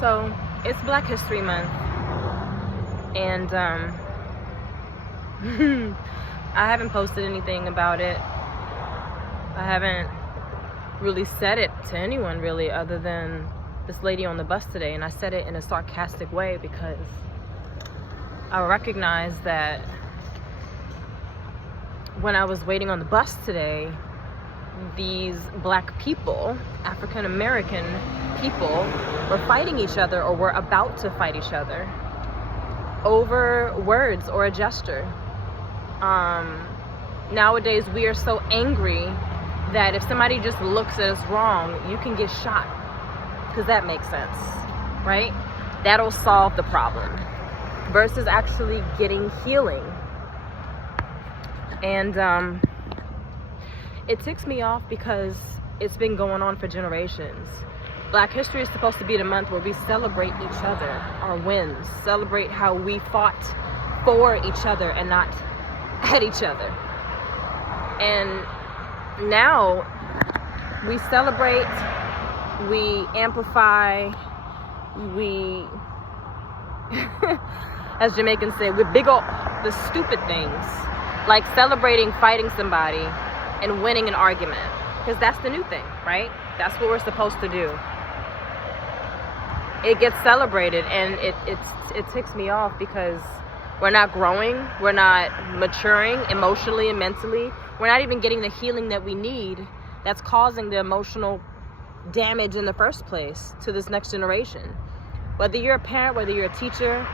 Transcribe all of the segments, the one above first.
So it's Black History Month, and I haven't posted anything about it. I haven't really said it to anyone really, other than this lady on the bus today, and I said it in a sarcastic way because I recognize that when I was waiting on the bus today, these black people, African American people, were fighting each other, or were about to fight each other over words or a gesture. Nowadays we are so angry that if somebody just looks at us wrong, you can get shot, because that makes sense, right? That'll solve the problem versus actually getting healing. And it ticks me off because it's been going on for generations. Black History is supposed to be the month where we celebrate each other, our wins, celebrate how we fought for each other and not at each other. And now we celebrate, we amplify, we, as Jamaicans say, we big up the stupid things, like celebrating fighting somebody and winning an argument, because that's the new thing, right? That's what we're supposed to do. It gets celebrated, and it ticks me off because we're not growing, we're not maturing emotionally and mentally. We're not even getting the healing that we need that's causing the emotional damage in the first place to this next generation. Whether you're a parent, whether you're a teacher,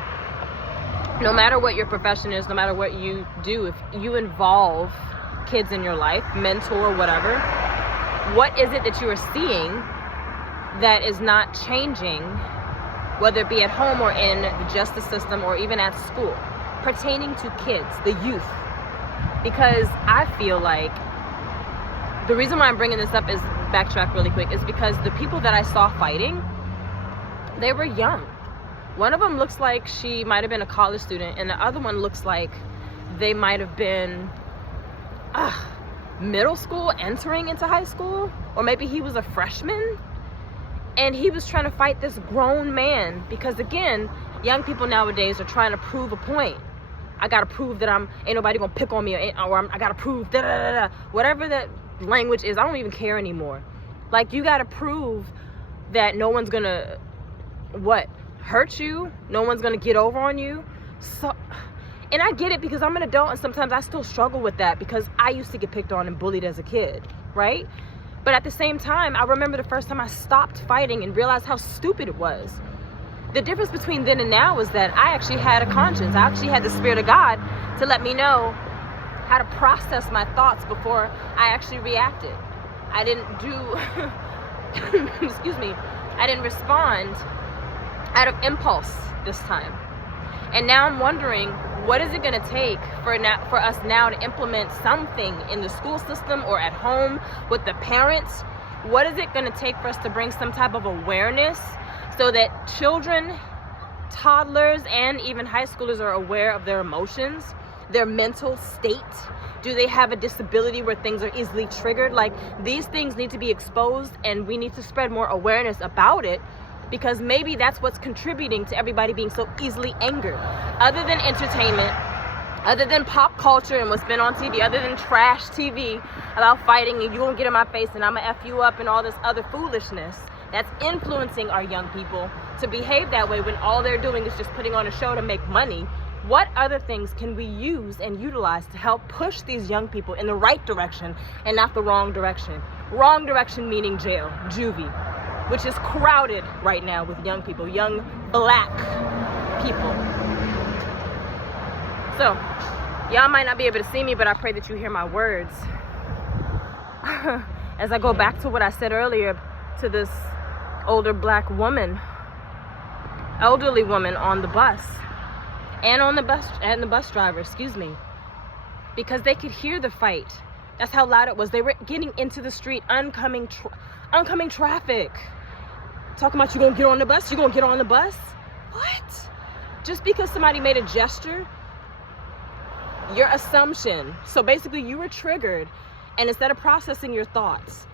no matter what your profession is, no matter what you do, if you involve kids in your life, mentor, whatever, what is it that you are seeing that is not changing, whether it be at home or in the justice system or even at school, pertaining to kids, the youth? Because I feel like the reason why I'm bringing this up is, backtrack really quick, is because the people that I saw fighting, they were young. One of them looks like she might have been a college student, and the other one looks like they might have been middle school entering into high school, or maybe he was a freshman, and he was trying to fight this grown man. Because again, young people nowadays are trying to prove a point. I gotta prove that ain't nobody gonna pick on me, or I gotta prove da da da da, whatever that language is. I don't even care anymore. Like, you gotta prove that no one's gonna hurt you, no one's gonna get over on you. So, and I get it, because I'm an adult and sometimes I still struggle with that, because I used to get picked on and bullied as a kid, right? But at the same time, I remember the first time I stopped fighting and realized how stupid it was. The difference between then and now is that I actually had a conscience. I actually had the Spirit of God to let me know how to process my thoughts before I actually reacted. I didn't excuse me, I didn't respond out of impulse this time. And now I'm wondering, what is it going to take for us now to implement something in the school system or at home with the parents? What is it going to take for us to bring some type of awareness so that children, toddlers, and even high schoolers are aware of their emotions, their mental state? Do they have a disability where things are easily triggered? Like, these things need to be exposed, and we need to spread more awareness about it, because maybe that's what's contributing to everybody being so easily angered. Other than entertainment, other than pop culture and what's been on TV, other than trash TV about fighting and you gonna get in my face and I'ma F you up and all this other foolishness that's influencing our young people to behave that way when all they're doing is just putting on a show to make money. What other things can we use and utilize to help push these young people in the right direction and not the wrong direction? Wrong direction meaning jail, juvie, which is crowded right now with young people, young black people. So, y'all might not be able to see me, but I pray that you hear my words. As I go back to what I said earlier to this older black woman, elderly woman on the bus, and the bus driver, excuse me, because they could hear the fight. That's how loud it was. They were getting into the street, oncoming traffic. Talking about, you gonna get on the bus? You gonna get on the bus? What? Just because somebody made a gesture, your assumption. So basically you were triggered, and instead of processing your thoughts,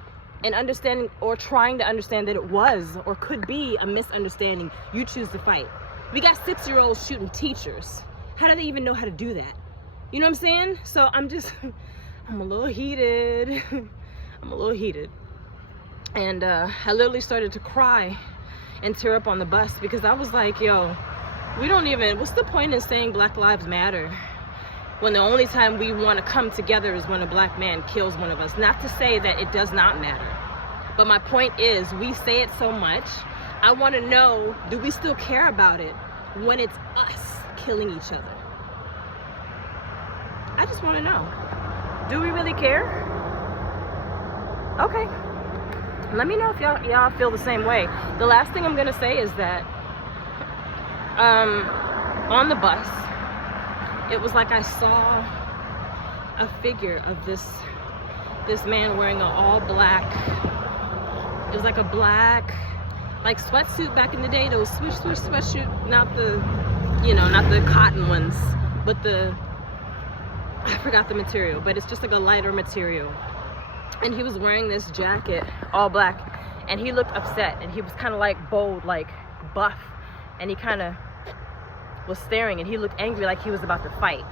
and understanding or trying to understand that it was or could be a misunderstanding, you choose to fight. We got 6-year-olds shooting teachers. How do they even know how to do that? You know what I'm saying? So I'm a little heated. I'm a little heated. And I literally started to cry and tear up on the bus because I was like, yo, what's the point in saying Black Lives Matter when the only time we want to come together is when a black man kills one of us? Not to say that it does not matter, but my point is, we say it so much. I want to know, do we still care about it when it's us killing each other? I just want to know, do we really care? Okay, let me know if y'all feel the same way. The last thing I'm gonna say is that on the bus, it was like I saw a figure of this man wearing an all black, it was like a black, like sweatsuit back in the day, those swoosh sweatsuit, not the cotton ones, but I forgot the material, but it's just like a lighter material. And he was wearing this jacket, all black, and he looked upset, and he was kind of like bold, like buff, and he kind of was staring, and he looked angry, like he was about to fight.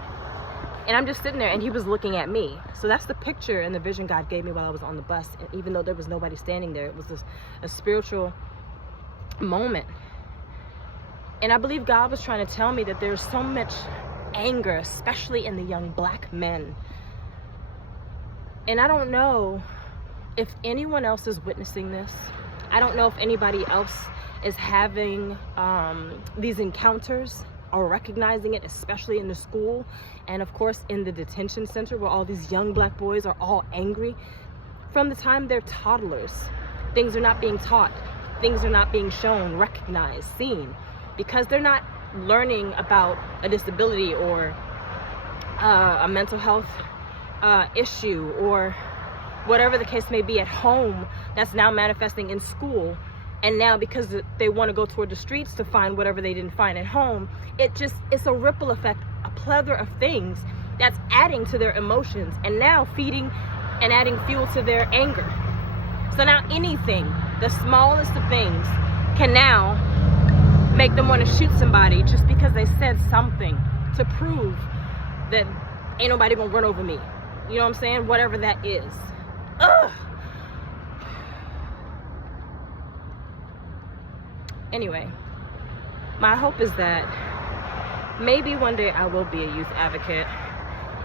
And I'm just sitting there, and he was looking at me. So that's the picture and the vision God gave me while I was on the bus. And even though there was nobody standing there, it was a spiritual moment. And I believe God was trying to tell me that there's so much anger, especially in the young black men. And I don't know if anyone else is witnessing this. I don't know if anybody else is having these encounters or recognizing it, especially in the school and of course in the detention center where all these young black boys are all angry. From the time they're toddlers, things are not being taught, things are not being shown, recognized, seen, because they're not learning about a disability or a mental health issue or whatever the case may be at home that's now manifesting in school. And now because they want to go toward the streets to find whatever they didn't find at home, it's a ripple effect, a plethora of things that's adding to their emotions and now feeding and adding fuel to their anger. So now anything, the smallest of things, can now make them want to shoot somebody just because they said something to prove that ain't nobody gonna run over me. You know what I'm saying? Whatever that is. Ugh. Anyway, my hope is that maybe one day I will be a youth advocate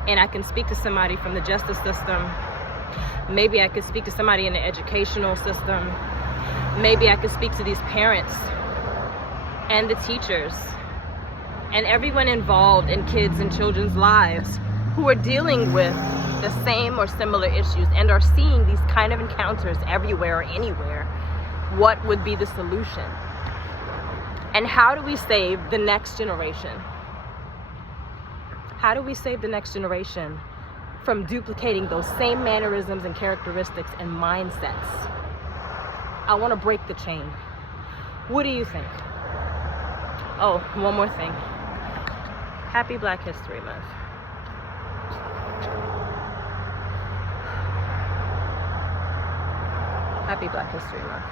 and I can speak to somebody from the justice system. Maybe I could speak to somebody in the educational system. Maybe I could speak to these parents and the teachers and everyone involved in kids and children's lives who are dealing with the same or similar issues and are seeing these kind of encounters everywhere or anywhere. What would be the solution? And how do we save the next generation? How do we save the next generation from duplicating those same mannerisms and characteristics and mindsets? I want to break the chain. What do you think? Oh, one more thing. Happy Black History Month. Happy Black History Month.